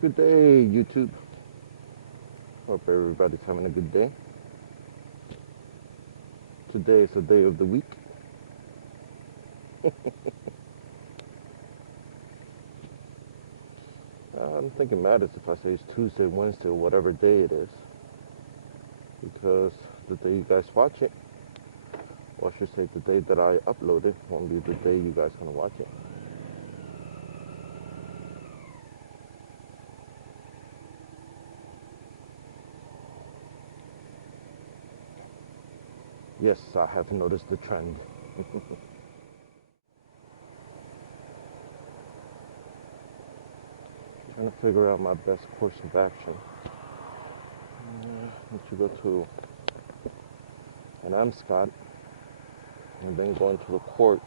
Good day, YouTube. Hope everybody's having a good day. Today is the day of the week. I'm thinking matters if I say it's Tuesday, Wednesday, or whatever day it is. Because the day you guys watch it, or I should say the day that I upload it, won't be the day you guys gonna watch it. Yes, I have noticed the trend. Trying to figure out my best course of action. Need to go to an Amscot and then go into the court.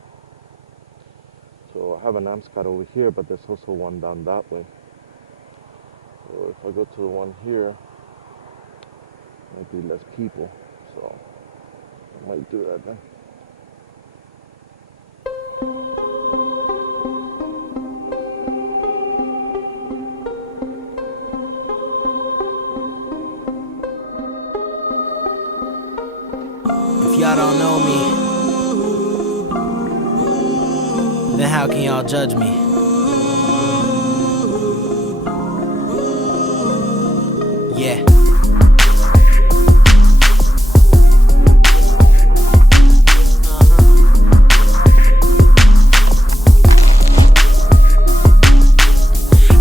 So I have an Amscot over here, but there's also one down that way. So if I go to the one here, might be less people. So I might do that then. If y'all don't know me, then how can y'all judge me? Yeah.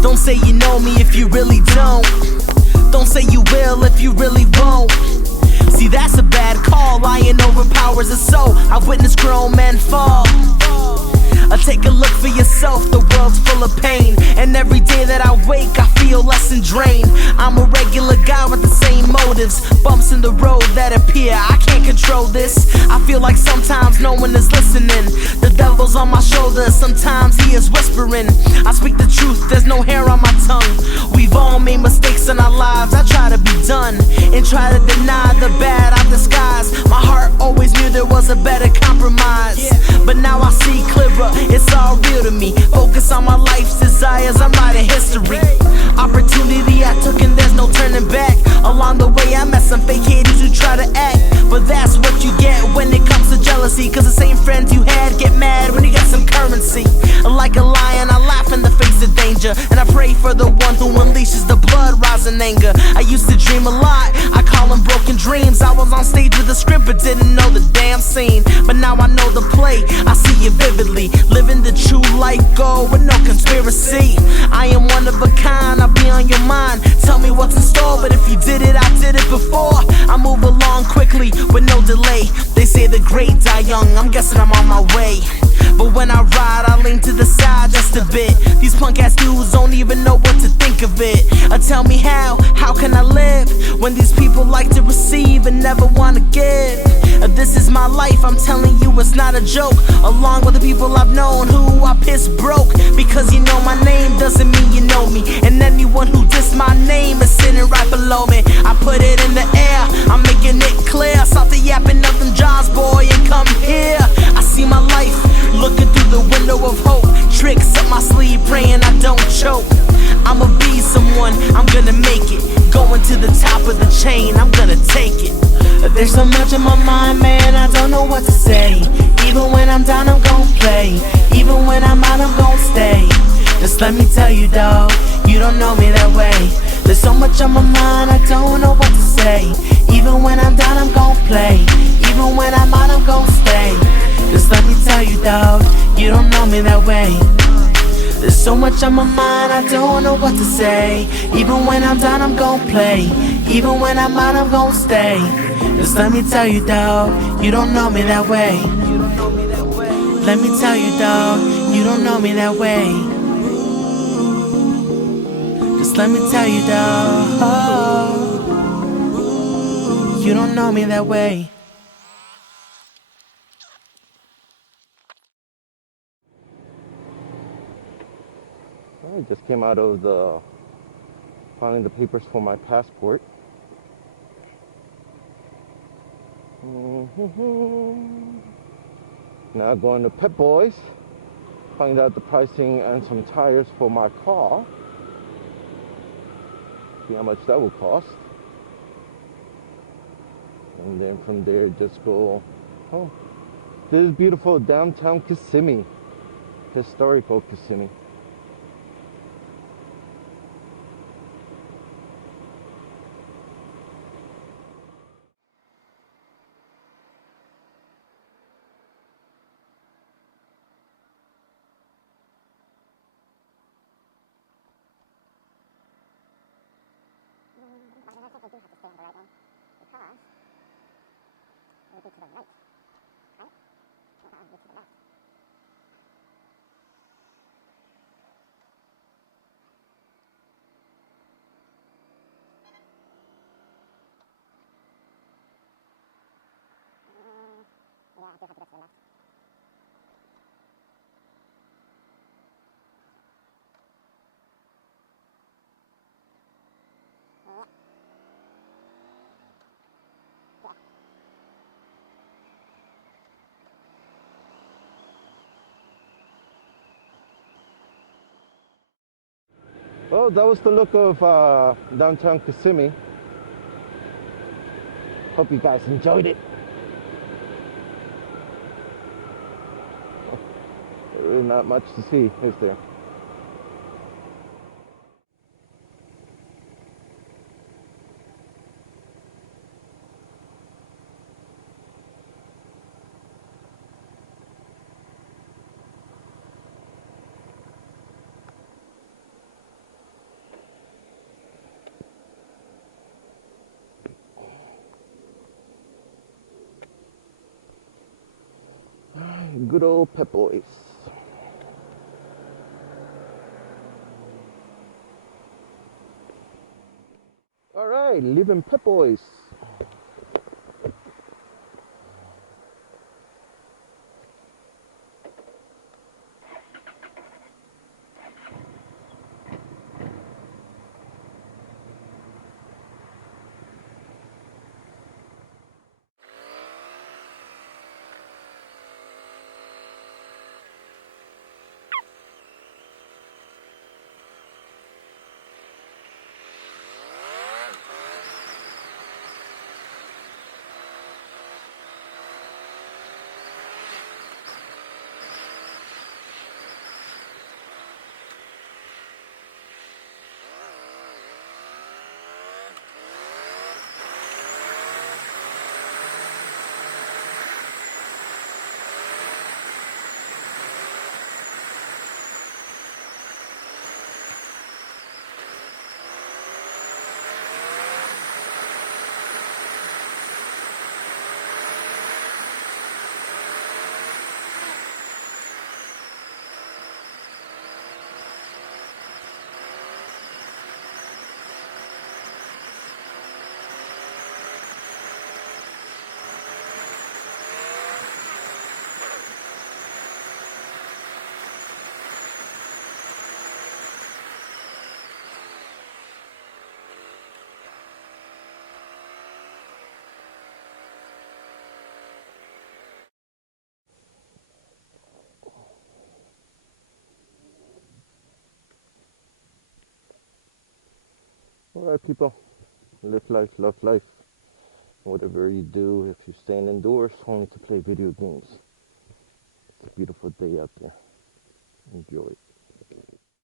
Don't say you know me if you really don't. Don't say you will if you really won't. See, that's a bad call, lying overpowers the soul. I've witnessed grown men fall. Take a look for yourself, the world's full of pain. And every day that I wake, I feel less than drained. I'm a regular guy with the same motives. Bumps in the road that appear, I can't control this. I feel like sometimes no one is listening. The devil's on my shoulder, sometimes he is whispering. I speak the truth, there's no hair on my tongue. We've all made mistakes in our lives, I try to be done and try to deny the bad I disguise. My heart always knew there was a better compromise, but now I see clearer, it's all real to me. Focus on my life's desires, I'm writing history. Opportunity I took and there's no turning back. Along the way I met some fake haters who try to act, but that's what you get when it comes to jealousy. Cause the same friends you had get mad when you got some currency. Like a lion I laugh in the face of danger, and I pray for the one who unleashes the blood, rising anger. I used to dream a lot, I call them broken dreams. I was on stage with a script but didn't know the damn scene. But now I know the play, I see it vividly. Living the true life goal with no conspiracy. I am one of a kind, I'll be on your mind. Tell me what's in store, but if you did it, I did it before. I move along quickly with no delay. They say the great die young, I'm guessing I'm on my way. But when I ride, I lean to the side just a bit. These punk ass dudes don't even know what to think of it. Tell me how can I live when these people like to receive and never wanna give? This is my life, I'm telling you it's not a joke. Along with the people I've known who I piss broke. Because you know my name doesn't mean you know me, and anyone who dissed my name is sitting right below me. I put it in the air, I'm making it clear. Stop the yapping of them jobs, boy, and come here. I see my life looking through the window of hope. Tricks up my sleeve, praying I don't choke. I'ma be someone, I'm gonna make it. Going to the top of the chain, I'm gonna take it. There's so much in my mind, man, I don't know what to say. Even when I'm down, I'm gon' play. Even when I'm out, I'm gon' stay. Just let me tell you, dawg, you don't know me that way. There's so much on my mind, I don't know what to say. Even when I'm down, I'm gon' play. Even when I'm out, I'm gon' stay. Just let me tell you, dawg, you don't know me that way. There's so much on my mind, I don't know what to say. Even when I'm down, I'm gon' play. Even when I'm out, I'm gon' stay. Just let me tell you, dawg, you don't know me that way. Let me tell you, dawg, you don't know me that way. Just let me tell you, dawg, you don't know me that way. I just came out of filing the papers for my passport. Now going to Pep Boys, find out the pricing and some tires for my car. see how much that will cost. And then from there, just go, oh, this is beautiful downtown Kissimmee, historical Kissimmee. But I think I do have to stay on the right one, because it would be to the right, right? Well, that would be to the left. Yeah, I do have to go to the left. Yeah. Yeah. Well, that was the look of downtown Kissimmee. Hope you guys enjoyed it. There's not much to see, is there? Good old Pep Boys. All right, leaving Pep Boys. All right, people. Live life, love life. Whatever you do, if you're staying indoors, only to play video games. It's a beautiful day out there. Enjoy it.